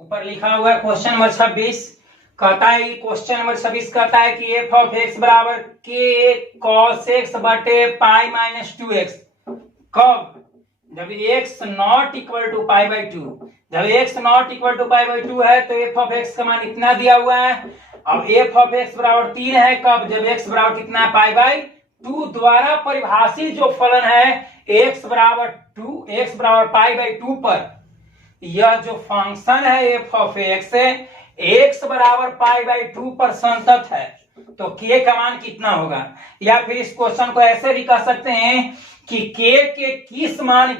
ऊपर लिखा हुआ है क्वेश्चन नंबर 26 कहता है, क्वेश्चन नंबर 26 कहता है कि एफ ऑफ एक्स बराबर के कॉस एक्स बटे पाई माइनस 2x। कब? जब x not equal to pi by 2। जब x not equal to pi by 2 है तो एफ ऑफ एक्स का मान इतना दिया हुआ है। अब एफ ऑफ एक्स बराबर 3 है कब? जब x बराबर कितना है? पाई बाई 2 द्वारा परिभाषित जो फलन है x बराबर 2, x बराबर पाई बाई 2 पर, यह जो फंक्शन है एफ ऑफ एक्स x बराबर पाई बाई 2 पर संतत है, तो k का मान कितना होगा? या फिर इस क्वेश्चन को ऐसे भी कह सकते हैं कि k के किस मान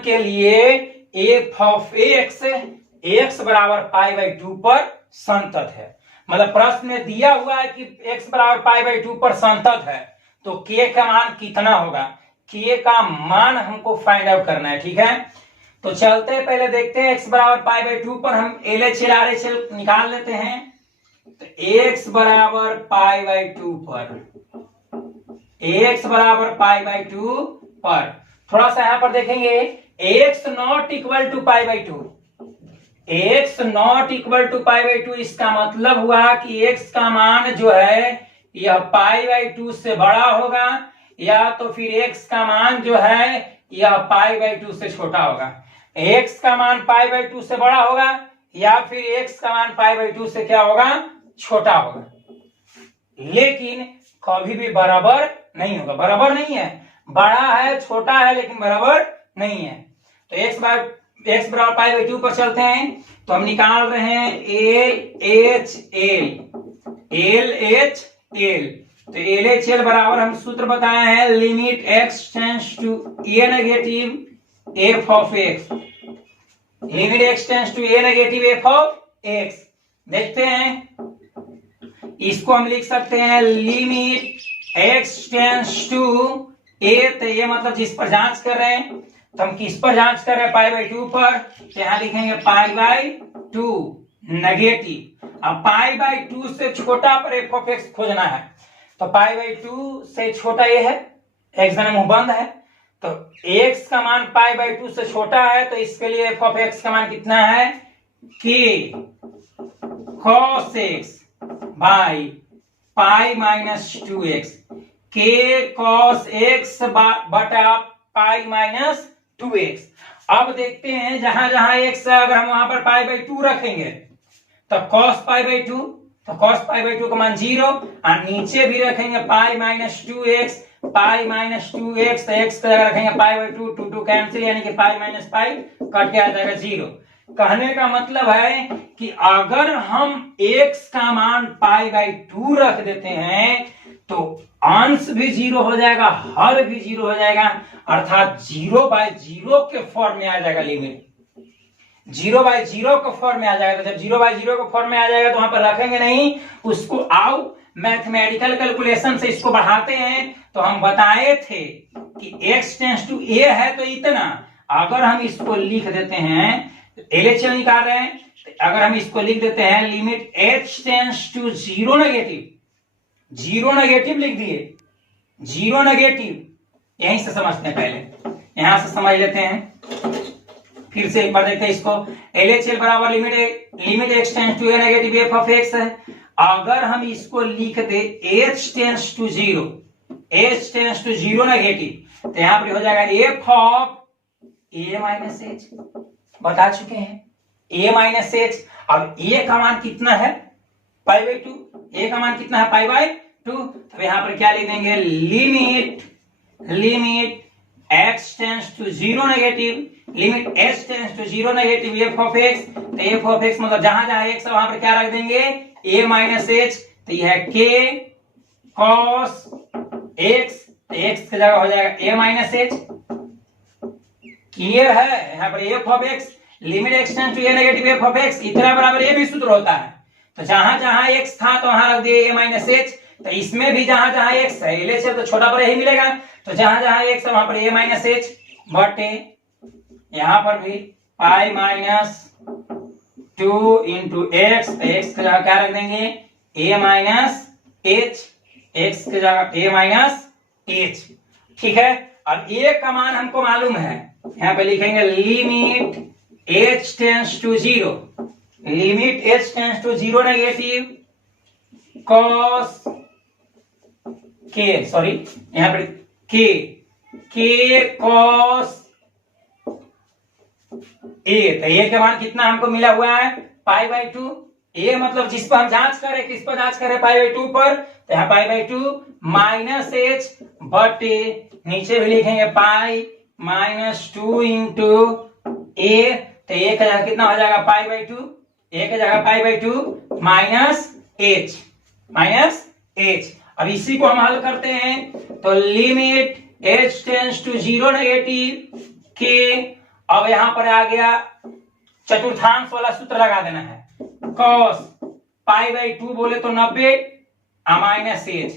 के लिए एफ ऑफ एक्स x बराबर पाई बाई 2 पर संतत है। मतलब प्रश्न में दिया हुआ है कि x बराबर पाई बाई 2 पर संतत है, तो k का मान कितना होगा? k का मान हमको फाइंड आउट करना है। ठीक है, तो चलते हैं, पहले देखते हैं x बराबर पाई बाई 2 पर हम LHL RHL निकाल लेते हैं। तो x बराबर पाई बाई 2 पर, x बराबर पाई बाई 2 पर थोड़ा सा यहां पर देखेंगे, x not equal to pi by 2, x not equal to pi by 2, इसका मतलब हुआ कि x का मान जो है यह पाई बाई 2 से बड़ा होगा, या तो फिर x का मान जो है यह पाई बाई 2 से छोटा होगा। x का मान पाई बाई 2 से बड़ा होगा, या फिर x का मान पाई बाई 2 से क्या होगा? छोटा होगा। लेकिन कभी भी बराबर नहीं होगा, बराबर नहीं है, बड़ा है छोटा है लेकिन बराबर नहीं है। तो x बराबर पाई बाई 2 पर चलते हैं, तो हम निकाल रहे हैं LHL। तो LHL बराबर हम सूत्र बताए हैं, limit x tends to a negative f of x, limit x tends to a negative f of x। देखते हैं, इसको हम लिख सकते हैं limit x tends to a, तो ये मतलब जिस पर जांच कर रहे हैं, तो हम किस पर जांच कर रहे हैं? पाई बाई 2 पर, तो यहां लिखेंगे पाई बाई 2 नेगेटिव। अब पाई बाई 2 से छोटा पर एफ ऑफ एक्स खोजना है, तो पाई बाई 2 से छोटा ये है, एक्स मुंह बंद है, तो x का मान पाई बाई 2 से छोटा है, तो इसके लिए एफ ऑफ एक्स का मान कितना है? k cos x by pi minus 2x, k cos x बटा पाई माइनस 2x। अब देखते हैं, जहां जहां x है अगर हम वहां पर पाई बाई 2 रखेंगे तो cos पाई बाई 2, तो cos पाई बाई 2 का मान 0, और नीचे भी रखेंगे pi minus 2x, pi minus 2x, तो x का जगह रखेंगे पाई बाई 2, 2 कैंसिल, यानी कि पाई माइनस पाई कट के आ जाएगा 0। कहने का मतलब है कि अगर हम x का मान पाई बाई 2 रख देते हैं तो अंश भी 0 हो जाएगा, हर भी 0 हो जाएगा, अर्थात 0 बाई 0 के फॉर्म में आ जाएगा। लिमिट 0 बाई 0 के फॉर्म में आ जाएगा। तो जब 0 बाई 0 के फॉर्म में आ जाएगा तो वहां पर रखेंगे नहीं, उसको आओ मैथमेटिकल कैलकुलेशन से इसको बढ़ाते हैं। तो हम बताए थे कि x टेंड्स टू a है तो इतना, अगर हम इसको लिख देते हैं, LHL निकाल रहे हैं, अगर हम इसको लिख देते हैं limit h tends to 0 negative, 0 negative लिख दिए, 0 नेगेटिव, यहीं से समझते हैं, पहले यहां से समझ लेते हैं, फिर से एक बार देखते हैं इसको। LHL बराबर limit x tends to a negative f of x है। अगर हम इसको लिख दे h tends to 0, h tends to 0 negative, तो यहां पर हो जाएगा f of a minus h, बता चुके हैं a माइनस h। अब a का मान कितना है? पाई बाई 2, a का मान कितना है? पाई बाई 2, तो यहां पर क्या लिख देंगे? Limit x tends to 0 negative, limit h tends to 0 negative f of x, तो f ऑफ x मतलब जहां जहां x है वहां पर क्या रख देंगे? a माइनस h, तो यह है k cos x, तो x की जगह हो जाएगा a माइनस h। क्लियर है? यहाँ पर f of x, limit x tends to a negative f of x, इतना बराबर a भी सूत्र होता है, तो जहां जहां x था तो वहां रख दिए a माइनस h। तो इसमें भी जहां जहां x है, LHL तो छोटा पर यही मिलेगा, तो जहां जहां x है वहां पर a माइनस h बटे यहां पर भी पाई माइनस 2 इंटू x, तो x की जगह क्या रख देंगे? a माइनस h, x की जगह a माइनस h। ठीक है, अब a का मान हमको मालूम है, यहाँ पे लिखेंगे limit h tends to zero, limit h tends to zero negative cos k, sorry यहां पर के कॉस ए। तो ए का मान कितना हमको मिला हुआ है पाई बाई टू। ए मतलब जिस पर हम जांच करें, किस पर जांच करें, पाई बाई टू पर। तो यहाँ पाई बाई टू माइनस एच बटे नीचे भी लिखेंगे पाई माइनस टू इंटू ए। तो ए का जगह कितना हो जाएगा पाई बाई टू, ए का जगह pi by two minus h, minus h. अब इसी को हम हल करते हैं तो limit h tends to zero negative k. अब यहां पर आ गया चतुर्थांश वाला सूत्र लगा देना है, cos पाई बाई टू बोले तो 90 minus H,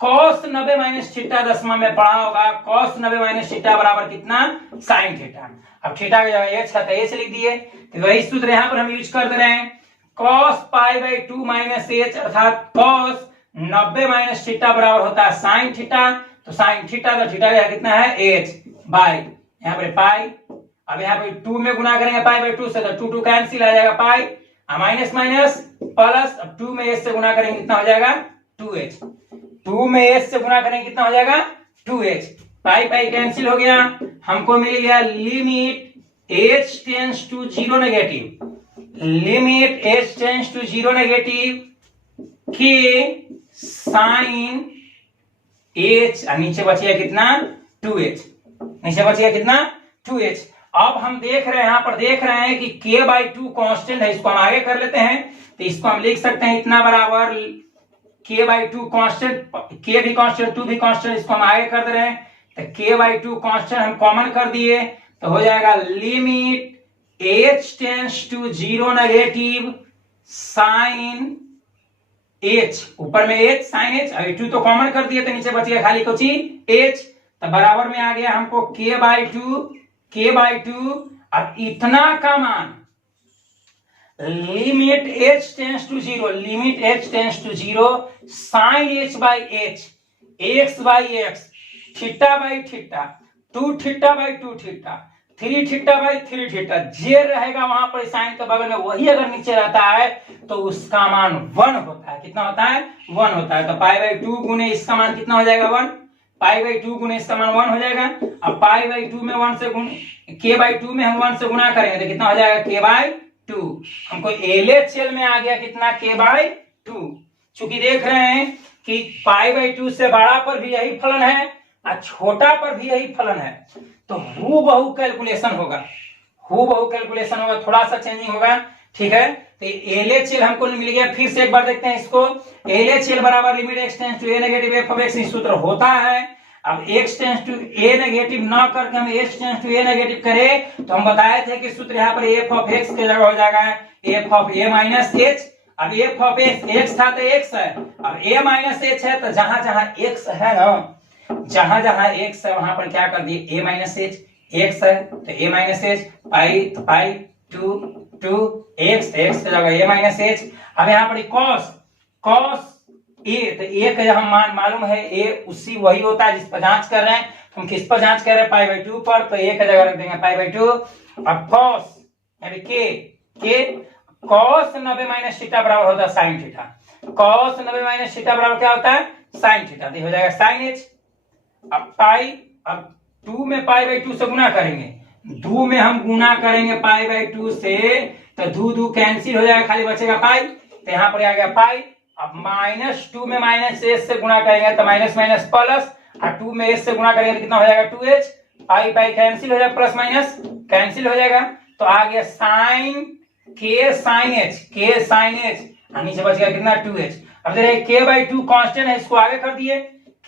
cos 90 minus theta 10वां में पढ़ा होगा, cos 90 माइनस थीटा बराबर कितना साइन थीटा। अब थीटा की जगह एच है तो एच लिख दिए, तो वही सूत्र यहां पर हम यूज कर दे रहे हैं, cos pi by two minus H अर्थात cos 90 माइनस थीटा बराबर होता है साइन थीटा। तो साइन थीटा तो थीटा का कितना है एच बाई यहाँ पर पाई। अब यहाँ पे 2 में गुना करेंगे पाई बाई टू से तो 2 2 कैंसिल आ जाएगा पाई, माइनस माइनस प्लस। अब 2 में एच से गुना करेंगे कितना हो जाएगा 2h, 2 में एच से गुना करेंगे कितना हो जाएगा 2h, पाई पाई कैंसिल हो गया। हमको मिल गया limit h tends to zero negative, limit h tends to zero negative k sine h, नीचे बच गया कितना 2h, नीचे बच गया कितना 2h। अब हम देख रहे हैं यहां पर देख रहे हैं कि k बाई टू कॉन्स्टेंट है, इसको हम आगे कर लेते हैं। तो इसको हम लिख सकते हैं इतना बराबर k by two constant, k भी कॉन्स्टेंट 2 भी कॉन्स्टेंट, इसको हम आगे कर दे रहे हैं। तो k बाई टू कॉन्स्टेंट हम कॉमन कर दिए तो हो जाएगा limit h tends to zero negative sine h, ऊपर में h साइन h, अभी 2 तो कॉमन कर दिए तो नीचे बच गया खाली कुछ h। तो बराबर में आ गया हमको k बाई टू। अब इतना का मान limit h tends to zero, limit h tends to zero sine h by h, x by x, theta by theta, 2 theta by 2 theta, 3 theta by 3 theta, जे रहेगा वहां पर साइन के बगल में वही अगर नीचे रहता है तो उसका मान 1 होता है। कितना होता है 1 होता है। तो पाई बाई टू गुने इसका मान कितना हो जाएगा 1, पाई बाई टू गुने इसका मान 1 हो जाएगा। अब पाई बाई टू में 1 से गुण, के बाई टू में हम 1 से गुना करेंगे तो कितना हो जाएगा के बाई टू। हमको LHL में आ गया कितना के बाई टू। चूंकि देख रहे हैं कि पाई बाई टू से बड़ा पर भी यही फलन है और छोटा पर भी यही फलन है, तो हूबहू कैलकुलेशन होगा, हूबहू कैलकुलेशन होगा, थोड़ा सा चेंजिंग होगा। ठीक है, तो LHL हमको मिल गया। फिर से एक बार देखते हैं इसको, LHL बराबर limit x tends to a negative f of x सूत्र होता है। अब x tends to a negative ना करके हम h tends to a negative करें तो हम बताए थे कि सूत्र यहाँ पर f ऑफ x के जगह हो जाएगा f of a minus h। अब f ऑफ x था तो x है, अब a माइनस h है तो जहां जहां x है ना, जहां जहां x है वहां पर क्या कर दिए a माइनस h, x है तो a माइनस h, पाई तो पाई टू x के जगह a माइनस h। अब यहाँ पर cos a, तो a का जहां मान मालूम है a उसी वही होता है जिस पर जांच कर रहे हैं। हम किस पर जांच कर रहे हैं पाई बाई टू पर, तो a का जगह रख देंगे पाई बाई टू। अब cos यानी k cos 90 माइनस थीटा बराबर होता है sine theta, cos 90 minus theta बराबर क्या होता है साइन थीटा, तो हो जाएगा साइन h। अब पाई, अब 2 में पाई बाई टू से गुना करेंगे, 2 में हम गुना करेंगे पाई बाई टू से तो 2 कैंसिल हो जाएगा, खाली बचेगा पाई। तो यहाँ पर आ गया पाई। अब माइनस 2 में माइनस एच से गुना करेंगे तो माइनस माइनस प्लस, और 2 में एच से गुना करेंगे तो कितना हो जाएगा 2h, पाई पाई कैंसिल हो जाएगा, प्लस माइनस कैंसिल हो जाएगा। तो आ गया साइन k साइन h, नीचे बच गया कितना 2h। अब देखिए k बाई टू कॉन्स्टेंट है, इसको आगे कर दिए,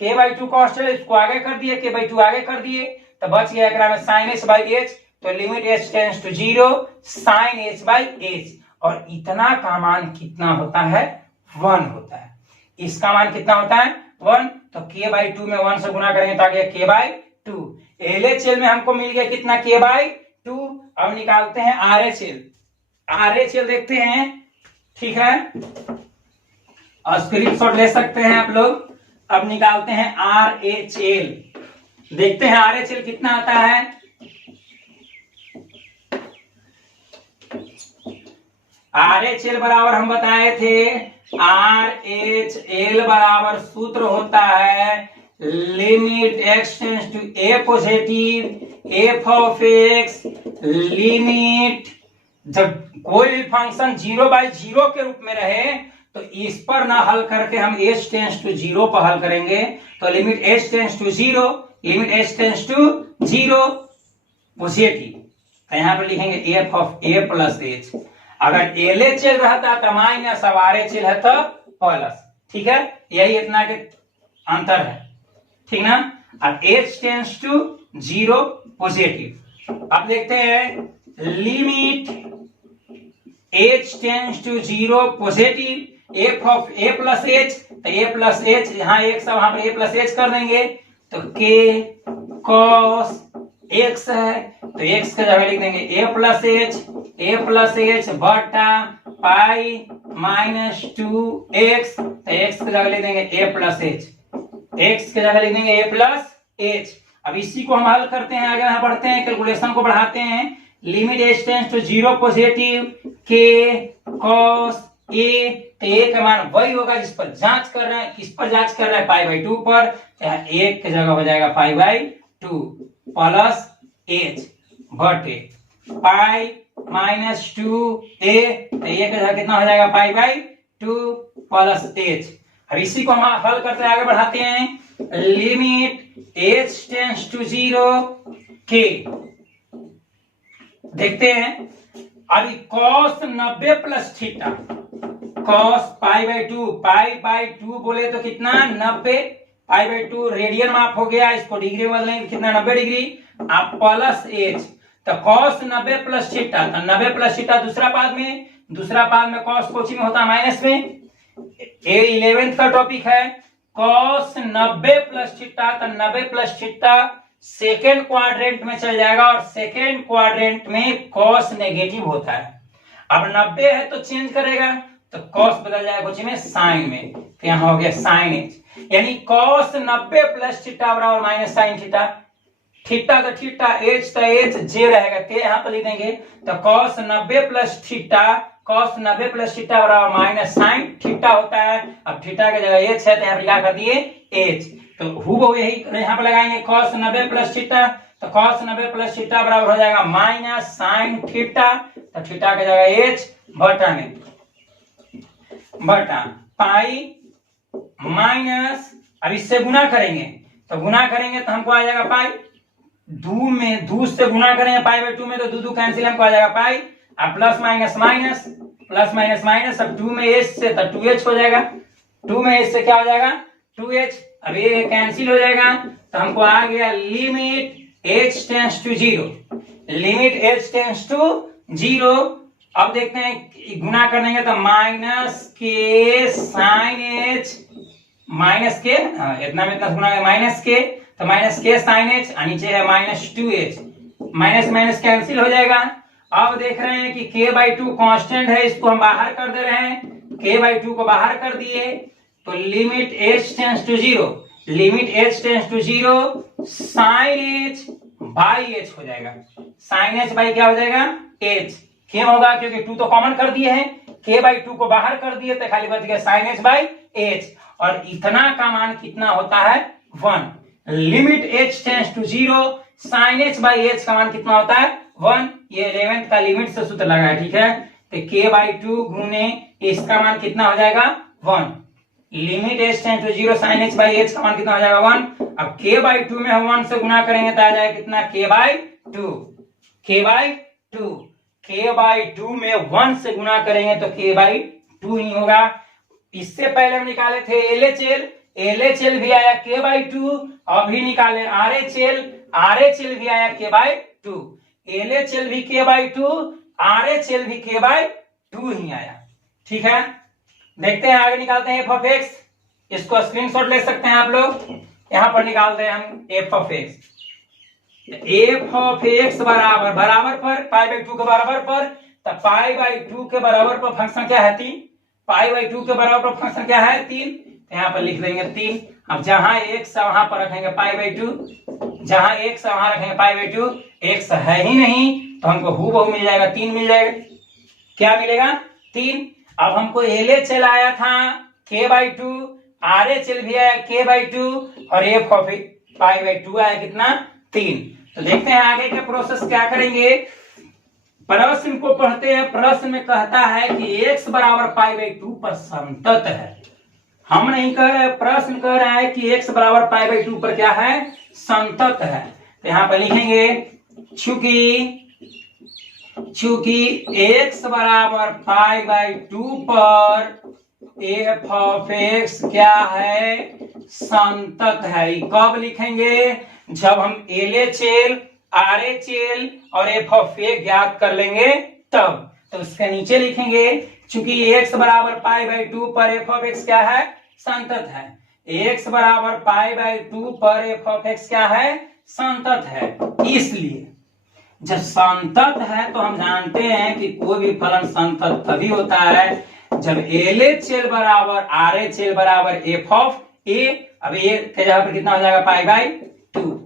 k बाई टू कॉन्स्टेंट है इसको आगे कर दिए, k बाई टू आगे कर दिए तो बच गया एकरा में साइन h बाई h। तो limit h tends to zero sine h by h, और इतना का मान कितना होता है 1 होता है। इसका मान कितना होता है 1, तो k बाई टू में 1 से गुना करेंगे तो आ गया k बाई टू। LHL में हमको मिल गया कितना k बाई टू। अब निकालते हैं RHL देखते हैं, ठीक है, और स्क्रीनशॉट ले सकते हैं आप लोग। अब निकालते हैं RHL, देखते हैं RHL कितना आता है। RHL बराबर हम बताए थे, RHL बराबर सूत्र होता है limit x tends to a positive f of x, limit जब कोई भी फंक्शन 0/0 के रूप में रहे तो इस पर ना हल करके हम h टेंड्स टू 0 पर हल करेंगे। तो limit h tends to 0, limit h tends to 0 positive, तो यहां पर लिखेंगे f of a plus h। अगर LHL रहता तो माइनस, अब RHL है तो प्लस। ठीक है, यही इतना के अंतर है, ठीक ना। अब h टेंड्स टू 0 पॉजिटिव। अब देखते हैं limit h tends to 0 positive f of a plus h, तो a प्लस h यहाँ एक सब वहां पर a प्लस h कर देंगे, तो k cos x है, तो x का जगह लिख देंगे a प्लस h बटा पाई माइनस 2x, तो x का जगह लिख देंगे a प्लस h, x के जगह लिख देंगे a प्लस h। अब इसी को हम हल करते हैं, आगे यहाँ बढ़ते हैं, कैलकुलेशन को बढ़ाते हैं। Limit h tends to 0 positive k cos a, तो a का मान वही होगा जिस पर जांच कर रहे हैं, किस पर जांच कर रहे हैं, पाई/2 पर, तो यहाँ 1 की जगह हो जाएगा पाई/2 प्लस h बटे पाई माइनस 2a, तो a का जगह कितना हो जाएगा पाई/2 प्लस h। अब इसी को हम हल करते हैं, आगे बढ़ाते हैं। Limit h tends to 0 k, देखते हैं अभी cos 90 प्लस थीटा, cos पाई/2 बोले तो कितना 90, पाई/2 रेडियन माप हो गया, इसको डिग्री में बदलेंगे कितना 90 डिग्री, आप प्लस h, तो cos 90 प्लस थीटा, तो 90 प्लस थीटा दूसरा पाद में cos कोची में होता है माइनस में। ये 11th का टॉपिक है, cos 90 प्लस थीटा, तो 90 प्लस थीटा सेकेंड क्वाड्रेंट में चल जाएगा, और सेकेंड क्वाड्रेंट में cos नेगेटिव होता है। अब 90 है तो चेंज करेगा, तो cos बदल जाएगा कुछ में साइन में, तो यहां हो गया साइन h, यानी cos 90 प्लस थीटा बराबर माइनस साइन थीटा, थीटा तो थीटा, h तो h, j रहेगा k यहां पर लिख देंगे, तो cos 90 प्लस थीटा बराबर माइनस साइन थीटा होता है। अब थीटा की जगह h है तो यहाँ पर क्या कर दिए h, तो हूबहू यही यहाँ पर लगाएंगे cos 90 प्लस थीटा, तो cos 90 प्लस थीटा बराबर हो जाएगा माइनस साइन थीटा, तो थीटा की जगह h बटा पाई माइनस, अब इससे गुना करेंगे, तो हमको आ जाएगा पाई, दू से गुना करेंगे पाई/2 में, तो दू कैंसिल, हमको आ जाएगा पाई, अब प्लस माइनस माइनस, अब 2 में h से तो 2h हो जाएगा, 2 में h से क्या हो जाएगा 2h, अब ये कैंसिल हो जाएगा, तो हमको आ गया लिमिट h टेंड्स टू 0। अब देखते हैं गुना करेंगे तो माइनस के साइन h, माइनस के इतना में इतना गुना माइनस के, तो माइनस के साइन h, नीचे है माइनस 2h, माइनस कैंसिल हो जाएगा। अब देख रहे हैं कि k/2 कांस्टेंट है, इसको हम बाहर कर दे रहे हैं, k/2 को बाहर कर दिए, तो limit h tends to 0 sine h by h हो जाएगा, साइन h बाई क्या हो जाएगा h, क्यों होगा, क्योंकि 2 तो कॉमन कर दिए हैं, k/2 को बाहर कर दिए तो खाली बच गया साइन h बाई h, और इतना का मान कितना होता है 1। Limit h tends to 0 sine h by h का मान कितना होता है 1, ये 11th का लिमिट से सूत्र लगा है, ठीक है, तो k/2 गुने इसका मान कितना हो जाएगा 1, limit h tends to 0 sine h by h का मान कितना हो जाएगा 1। अब k/2 में हम 1 से गुना करेंगे तो आ जाएगा कितना k/2 में 1 से गुना करेंगे तो k/2 ही होगा। इससे पहले हम निकाले थे LHL भी आया k/2, अभी निकाले RHL भी आया k/2, LHL भी k/2, RHL भी k/2 ही आया, ठीक है। देखते हैं आगे निकालते हैं f ऑफ x, इसको स्क्रीनशॉट ले सकते हैं आप लोग, यहां पर निकालते हैं हम f of x। f of x बराबर पर पाई/2 के बराबर पर, तो पाई/2 के बराबर पर फंक्शन क्या है 3, पाई/2 के बराबर पर फंक्शन क्या है 3, तो यहाँ पर लिख देंगे 3। अब जहां x वहां पर रखेंगे पाई/2, जहां x वहां रखेंगे पाई/2, x है ही नहीं तो हमको हूबहू मिल जाएगा 3 मिल जाएगा, क्या मिलेगा 3। अब हमको LHL आया था k/2, RHL भी आया k/2 और f ऑफ π/2 आया कितना 3। तो देखते हैं आगे का प्रोसेस क्या करेंगे। प्रश्न को पढ़ते हैं। प्रश्न में कहता है कि x बराबर π/2 पर संतत है। हम नहीं कह रहे, प्रश्न कह रहा है कि x बराबर π/2 पर क्या है, संतत है। तो यहां पर लिखेंगे चूंकि x बराबर π/2 पर f ऑफ x क्या है, संतत है। कब लिखेंगे, जब हम LHL, RHL और f ऑफ x ज्ञात कर लेंगे तब। तो उसके नीचे लिखेंगे चूंकि x बराबर π/2 पर f ऑफ x क्या है, संतत है। x बराबर π/2 पर f ऑफ x क्या है, संतत है। इसलिए जब संतत है तो हम जानते हैं कि कोई भी फलन संतत तभी होता है जब LHL बराबर RHL बराबर f ऑफ a। अब a के जगह पर कितना हो जाएगा, π/2।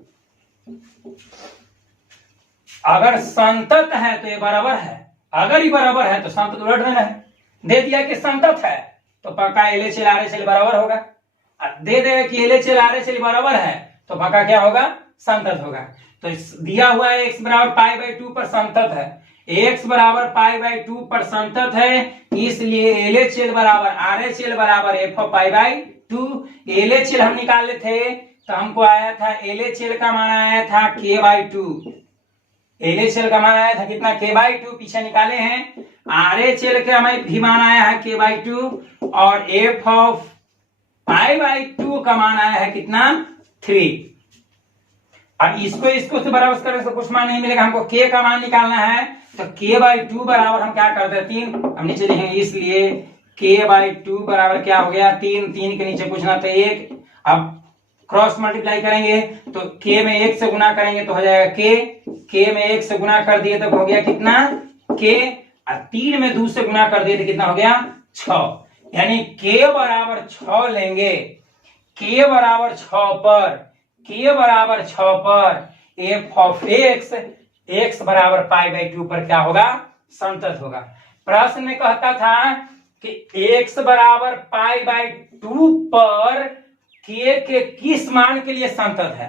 अगर संतत है तो ये बराबर है, अगर ये बराबर है तो संतत उलट देना है। दे दिया कि संतत है तो पक्का LHL RHL बराबर होगा। दे देगा कि LHL RHL बराबर है तो पक्का क्या होगा, संतत होगा। तो दिया हुआ है x बराबर π/2 पर संतत है, x बराबर π/2 पर संतत है, इसलिए LHL बराबर RHL बराबर f ऑफ π/2। LHL हम निकाले थे तो हमको आया था, LHL का मान आया था k/2। LHL का मान आया था कितना, k/2, पीछे निकाले हैं। RHL का हमें भी मान आया है k/2 और f ऑफ π/2 का मान आया है कितना, 3। अब इसको से बराबर करने से कुछ मान नहीं मिलेगा, हमको k का मान निकालना है। तो k/2 बराबर हम क्या करते हैं, 3। हम नीचे लिखेंगे, इसलिए k/2 बराबर क्या हो गया, 3। 3 के नीचे पूछना तो 1। अब क्रॉस मल्टीप्लाई करेंगे तो k में 1 से गुना करेंगे तो हो जाएगा k में 1 से गुना कर दिए तो हो गया कितना, k। और 3 में 2 से गुना कर दिए तो कितना हो गया, 6। यानी k बराबर 6 लेंगे। k बराबर 6 पर f ऑफ x बराबर π/2 पर क्या होगा, संतत होगा। प्रश्न में कहता था कि x बराबर π/2 पर k के किस मान के लिए संतत है।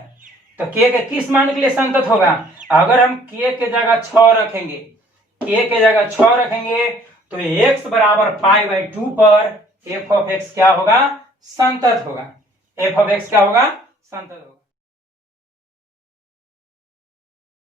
तो k के किस मान के लिए संतत होगा, अगर हम k के जगह 6 रखेंगे, k के जगह 6 रखेंगे तो x बराबर π/2 पर f ऑफ x क्या होगा, संतत होगा। f ऑफ x क्या होगा, संतत होगा।